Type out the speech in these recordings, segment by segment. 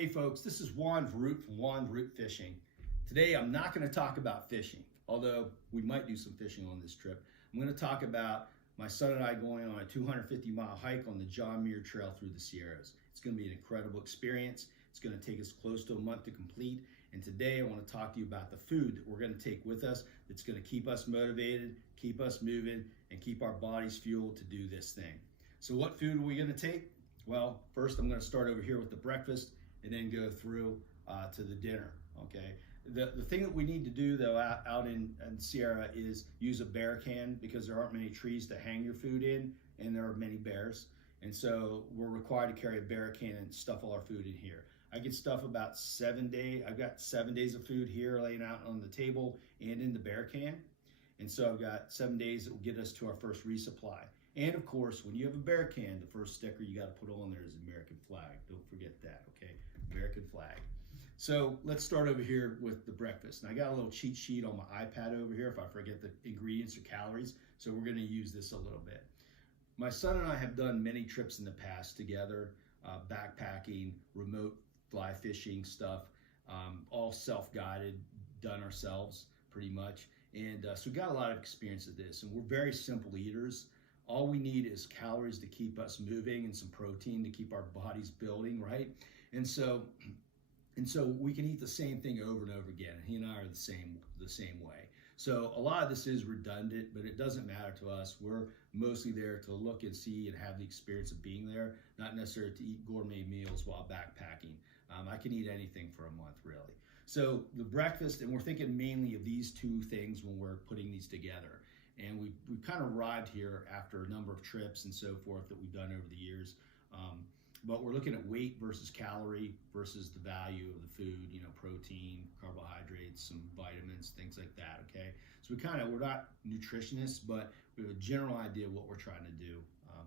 Hey folks, this is Juan from Juan Root Fishing. Today I'm not going to talk about fishing, although we might do some fishing on this trip. I'm going to talk about my son and I going on a 250-mile hike on the John Muir Trail through the Sierras. It's going to be an incredible experience. It's going to take us close to a month to complete. And today I want to talk to you about the food that we're going to take with us that's going to keep us motivated, keep us moving, and keep our bodies fueled to do this thing. So what food are we going to take? Well, first I'm going to start over here with the breakfast and then go through to the dinner, okay? The thing that we need to do though out in Sierra is use a bear can, because there aren't many trees to hang your food in and there are many bears. And so we're required to carry a bear can and stuff all our food in here. I can stuff about 7 days. I've got 7 days of food here laying out on the table and in the bear can. And so I've got 7 days that will get us to our first resupply. And of course, when you have a bear can, the first sticker you got to put on there is the American flag. Don't forget that, okay? American flag. So let's start over here with the breakfast. And I got a little cheat sheet on my iPad over here if I forget the ingredients or calories. So we're going to use this a little bit. My son and I have done many trips in the past together, backpacking, remote fly fishing stuff, all self-guided, done ourselves pretty much. And so we got a lot of experience with this. And we're very simple eaters. All we need is calories to keep us moving and some protein to keep our bodies building, right? And so we can eat the same thing over and over again. And he and I are the same way. So a lot of this is redundant, but it doesn't matter to us. We're mostly there to look and see and have the experience of being there, not necessarily to eat gourmet meals while backpacking. I can eat anything for a month, really. So the breakfast, and we're thinking mainly of these two things when we're putting these together. And we've kind of arrived here after a number of trips and so forth that we've done over the years. But we're looking at weight versus calorie versus the value of the food, you know, protein, carbohydrates, some vitamins, things like that, okay? So we're not nutritionists, but we have a general idea of what we're trying to do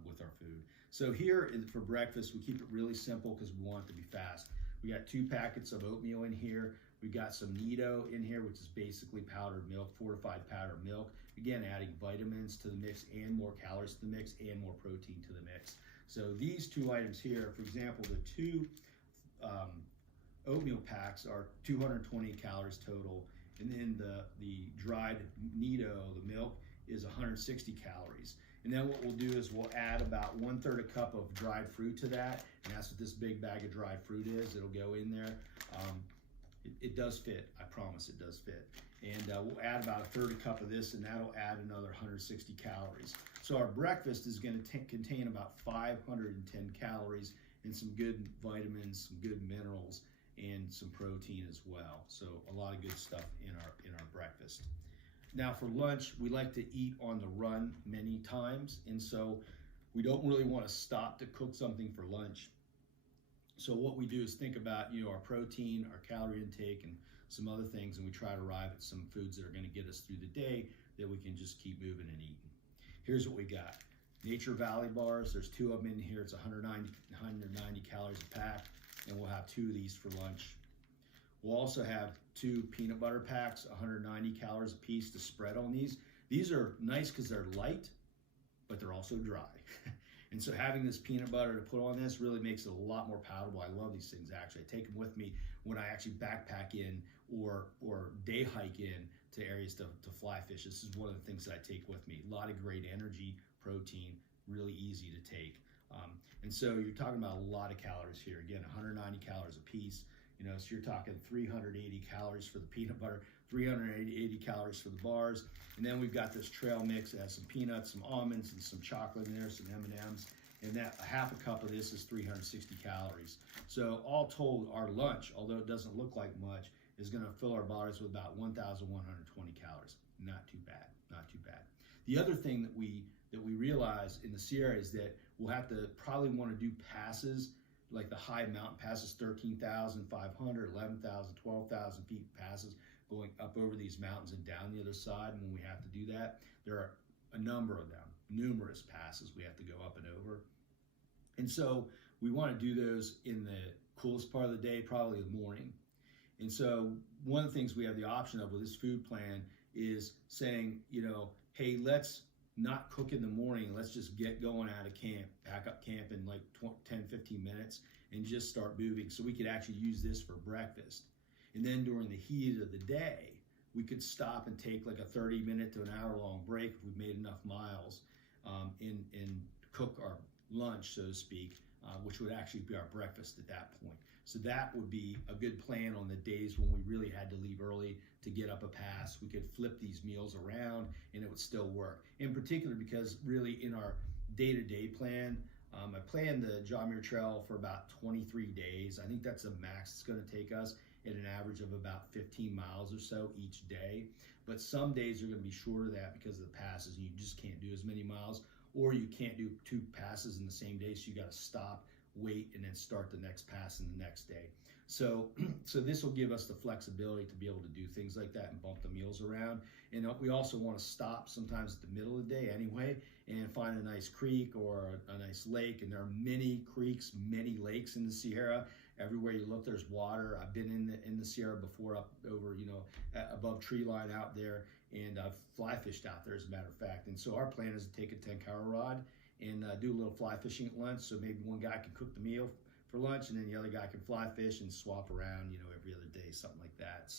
with our food. So here for breakfast, we keep it really simple because we want it to be fast. We got 2 packets of oatmeal in here. We got some Nido in here, which is basically powdered milk, fortified powdered milk. Again, adding vitamins to the mix and more calories to the mix and more protein to the mix. So these 2 items here, for example, the 2 oatmeal packs are 220 calories total. And then the dried Nido, the milk, is 160 calories. And then what we'll do is we'll add about 1/3 a cup of dried fruit to that. And that's what this big bag of dried fruit is. It'll go in there. It does fit, I promise it does fit. And we'll add about 1/3 a cup of this, and that'll add another 160 calories. So our breakfast is going to contain about 510 calories and some good vitamins, some good minerals, and some protein as well. So a lot of good stuff in our breakfast. Now for lunch, we like to eat on the run many times, and so we don't really want to stop to cook something for lunch. So what we do is think about, you know, our protein, our calorie intake, and some other things, and we try to arrive at some foods that are going to get us through the day that we can just keep moving and eating. Here's what we got. Nature Valley bars, there's 2 of them in here. It's 190 calories a pack, and we'll have 2 of these for lunch. We'll also have 2 peanut butter packs, 190 calories a piece to spread on these. These are nice because they're light, but they're also dry. And so having this peanut butter to put on this really makes it a lot more palatable. I love these things, actually. I take them with me when I actually backpack in or day hike in to areas to fly fish. This is one of the things that I take with me. A lot of great energy, protein, really easy to take. And so you're talking about a lot of calories here. Again, 190 calories a piece. You know, so you're talking 380 calories for the peanut butter, 380 calories for the bars. And then we've got this trail mix that has some peanuts, some almonds, and some chocolate in there, some M&Ms. And that a half a cup of this is 360 calories. So all told, our lunch, although it doesn't look like much, is going to fill our bodies with about 1,120 calories. Not too bad, not too bad. The other thing that we realize in the Sierra is that we'll have to probably want to do passes, like the high mountain passes, 13,500, 11,000, 12,000 feet passes, going up over these mountains and down the other side. And when we have to do that, there are a number of them, numerous passes we have to go up and over. And so we want to do those in the coolest part of the day, probably the morning. And so one of the things we have the option of with this food plan is saying, you know, hey, let's not cook in the morning. Let's just get going out of camp, pack up camp in like 10, 15 minutes and just start moving. So we could actually use this for breakfast. And then during the heat of the day, we could stop and take like a 30-minute to an hour-long break if we've made enough miles, and cook our lunch, so to speak, which would actually be our breakfast at that point. So that would be a good plan on the days when we really had to leave early to get up a pass. We could flip these meals around and it would still work. In particular, because really in our day-to-day plan, I planned the John Muir Trail for about 23 days. I think that's the max it's going to take us at an average of about 15 miles or so each day. But some days are going to be shorter than that because of the passes, and you just can't do as many miles, or you can't do 2 passes in the same day, so you got to stop, wait, and then start the next pass in the next day. So this will give us the flexibility to be able to do things like that and bump the meals around. And we also want to stop sometimes at the middle of the day anyway and find a nice creek or a nice lake. And there are many creeks, many lakes in the Sierra. Everywhere you look, there's water. I've been in the Sierra before, up over, above tree line out there, and I've fly fished out there, as a matter of fact. And so our plan is to take a 10-cower rod and do a little fly fishing at lunch. So maybe one guy can cook the meal for lunch, and then the other guy can fly fish and swap around, every other day, something like that.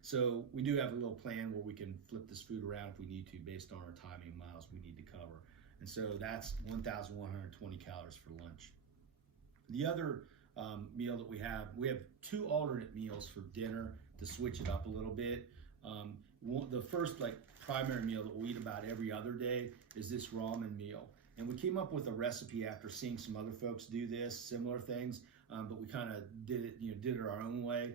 So we do have a little plan where we can flip this food around if we need to, based on our timing miles we need to cover. And so that's 1,120 calories for lunch. The other meal that we have 2 alternate meals for dinner to switch it up a little bit. The first primary meal that we'll eat about every other day is this ramen meal. And we came up with a recipe after seeing some other folks do this, similar things, but we kind of did it our own way.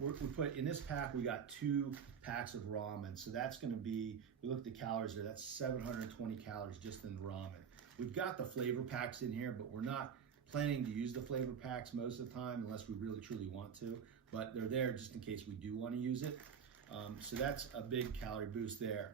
We put in this pack, we got 2 packs of ramen. So that's going to be, we look at the calories there, that's 720 calories just in the ramen. We've got the flavor packs in here, but we're not planning to use the flavor packs most of the time unless we really truly want to, but they're there just in case we do want to use it. So that's a big calorie boost there.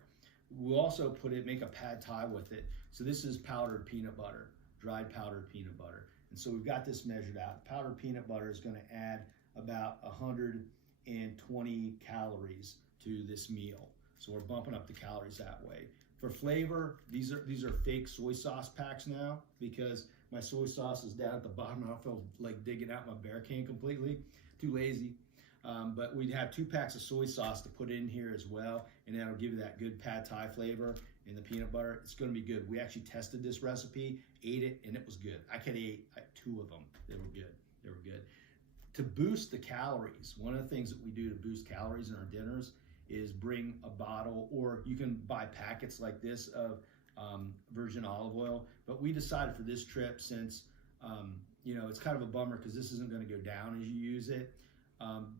We'll also make a pad thai with it. So this is powdered peanut butter, dried powdered peanut butter. And so we've got this measured out. Powdered peanut butter is going to add about 120 calories to this meal. So we're bumping up the calories that way. For flavor, these are fake soy sauce packs now, because my soy sauce is down at the bottom. I don't feel like digging out my bear can completely. Too lazy. But we'd have 2 packs of soy sauce to put in here as well, and that'll give you that good pad thai flavor in the peanut butter. It's going to be good. We actually tested this recipe, ate it, and it was good. I could eat 2 of them. They were good. They were good. To boost the calories, one of the things that we do to boost calories in our dinners is bring a bottle, or you can buy packets like this of virgin olive oil. But we decided for this trip, since it's kind of a bummer because this isn't going to go down as you use it,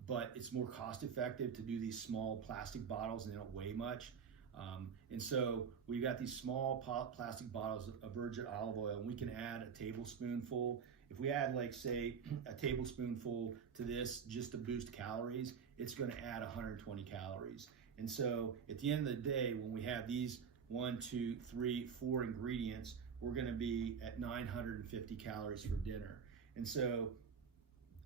but it's more cost effective to do these small plastic bottles, and they don't weigh much. And so we've got these small plastic bottles of virgin olive oil, and we can add a tablespoonful. If we add, say, a tablespoonful to this just to boost calories, it's going to add 120 calories. And so at the end of the day, when we have these 1, 2, 3, 4 ingredients, we're going to be at 950 calories for dinner. And so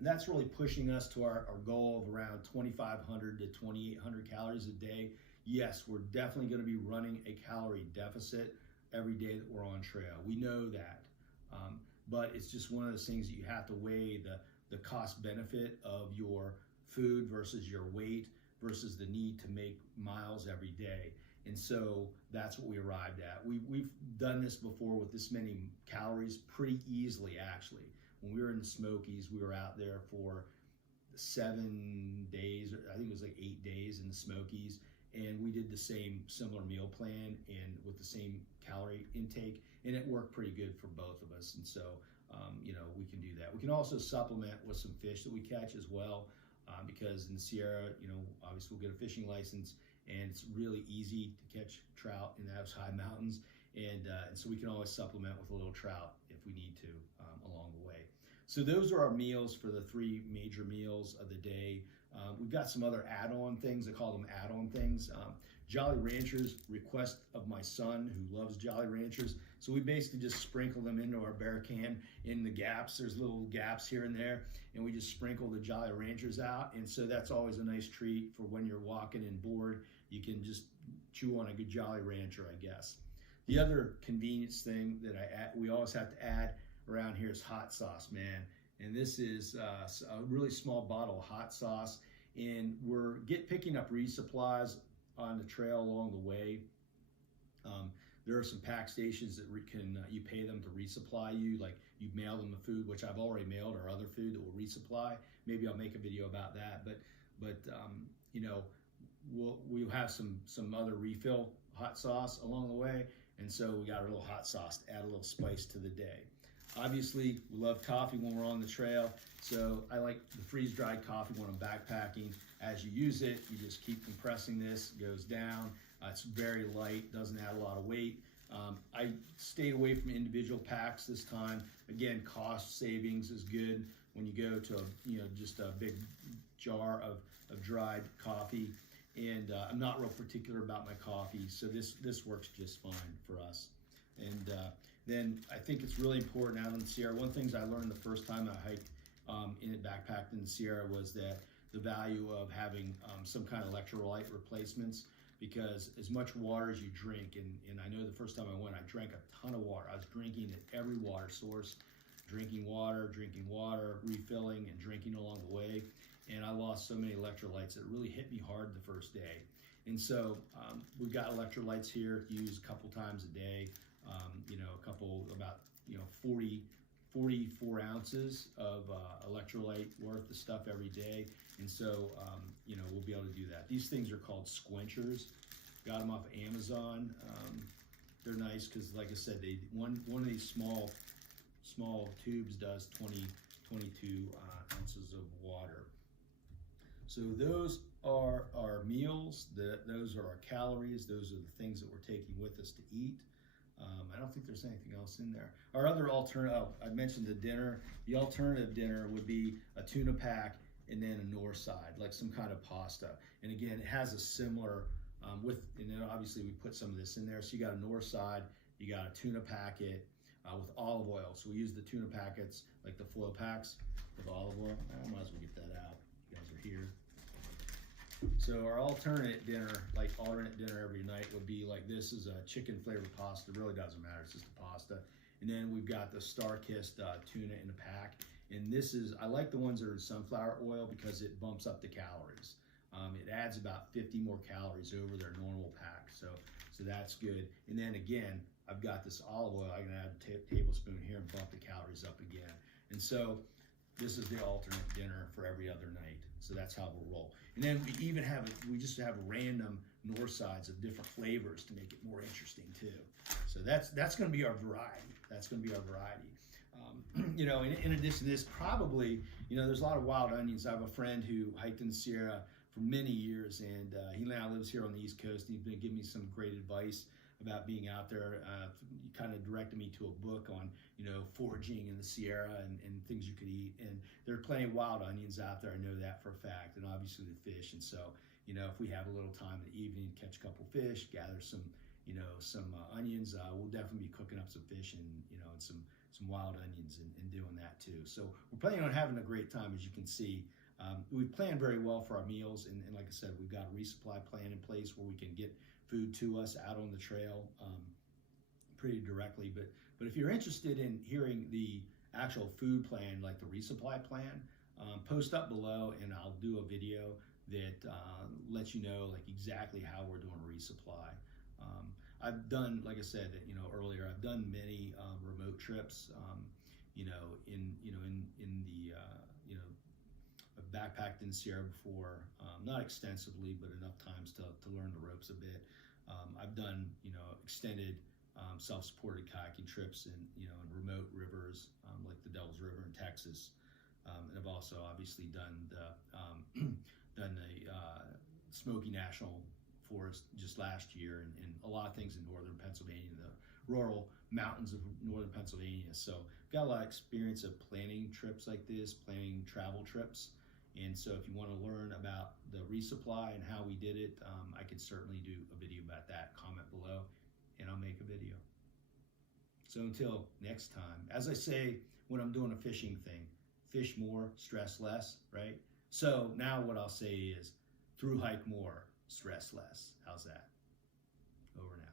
that's really pushing us to our goal of around 2,500 to 2,800 calories a day. Yes, we're definitely going to be running a calorie deficit every day that we're on trail. We know that. But it's just one of those things that you have to weigh the cost benefit of your food versus your weight versus the need to make miles every day. And so that's what we arrived at. We've done this before with this many calories pretty easily, actually. When we were in the Smokies, we were out there for 7 days, or I think it was 8 days in the Smokies, and we did the same similar meal plan and with the same calorie intake, and it worked pretty good for both of us. And so, we can do that. We can also supplement with some fish that we catch as well, because in the Sierra, obviously we'll get a fishing license, and it's really easy to catch trout in those high mountains. And so we can always supplement with a little trout if we need to along the way. So those are our meals for the 3 major meals of the day. We've got some other add-on things. I call them add-on things. Jolly Ranchers, request of my son who loves Jolly Ranchers. So we basically just sprinkle them into our bear can in the gaps. There's little gaps here and there, and we just sprinkle the Jolly Ranchers out. And so that's always a nice treat for when you're walking and bored. You can just chew on a good Jolly Rancher, I guess. The other convenience thing that we always have to add around here is hot sauce, man. and this is a really small bottle of hot sauce. And we're picking up resupplies on the trail along the way. There are some pack stations that you pay them to resupply you, like you mail them the food, which I've already mailed, or other food that will resupply. Maybe I'll make a video about that, but you know, we'll have some other refill hot sauce along the way, and so we got a little hot sauce to add a little spice to the day. Obviously, we love coffee when we're on the trail, so I like the freeze-dried coffee when I'm backpacking. As you use it, you just keep compressing this, it goes down. It's very light, doesn't add a lot of weight. I stayed away from individual packs this time. Again, cost savings is good when you go to just a big jar of dried coffee. And I'm not real particular about my coffee, so this works just fine for us. And then I think it's really important out in the Sierra. One of the things I learned the first time I hiked backpacked in the Sierra was that the value of having some kind of electrolyte replacements, because as much water as you drink, and I know the first time I went, I drank a ton of water. I was drinking at every water source, drinking water, refilling, and drinking along the way. And I lost so many electrolytes. It really hit me hard the first day. And so we've got electrolytes here to use a couple times a day. About 44 ounces of electrolyte worth of stuff every day. And so, we'll be able to do that. These things are called squenchers. Got them off of Amazon. They're nice because, like I said, one of these small tubes does 22 ounces of water. So those are our meals. Those are our calories. Those are the things that we're taking with us to eat. I don't think there's anything else in there. Our other alternative, I mentioned the dinner. The alternative dinner would be a tuna pack and then a north side, like some kind of pasta. And again, it has a similar, and then obviously we put some of this in there. So you got a north side, you got a tuna packet with olive oil. So we use the tuna packets, like the flow packs with olive oil. I might as well get that out. You guys are here. So our alternate dinner every night would be like this is a chicken flavored pasta. It really doesn't matter, it's just a pasta. And then we've got the Star-Kissed tuna in a pack. And I like the ones that are in sunflower oil because it bumps up the calories. It adds about 50 more calories over their normal pack. So that's good. And then again, I've got this olive oil. I can add a tablespoon here and bump the calories up again. And so this is the alternate dinner for every other night. So that's how we'll roll. And then we just have random north sides of different flavors to make it more interesting too. So that's going to be our variety. In addition to this, probably, there's a lot of wild onions. I have a friend who hiked in the Sierra for many years, and he now lives here on the East Coast. He's been giving me some great advice about being out there. He kind of directed me to a book on, foraging in the Sierra and things you could eat. And there are plenty of wild onions out there. I know that for a fact, and obviously the fish. And so, if we have a little time in the evening to catch a couple fish, gather some onions, we'll definitely be cooking up some fish and some wild onions and doing that too. So we're planning on having a great time, as you can see. We've planned very well for our meals, and like I said, we've got a resupply plan in place where we can get food to us out on the trail pretty directly. But if you're interested in hearing the actual food plan, like the resupply plan, post up below and I'll do a video that lets you know like exactly how we're doing a resupply. I've done, like I said, earlier, I've done many remote trips, I've backpacked in Sierra before, not extensively, but enough times to learn the ropes a bit. I've done, extended self-supported kayaking trips in remote rivers like the Devil's River in Texas, and I've also obviously done the Smoky National Forest just last year, and a lot of things in northern Pennsylvania, the rural mountains of northern Pennsylvania. So I've got a lot of experience of planning trips like this, planning travel trips. And so if you want to learn about the resupply and how we did it, I could certainly do a video about that. Comment below and I'll make a video. So until next time, as I say when I'm doing a fishing thing, fish more, stress less, right? So now what I'll say is Thru-Hike more, stress less. How's that? Over now.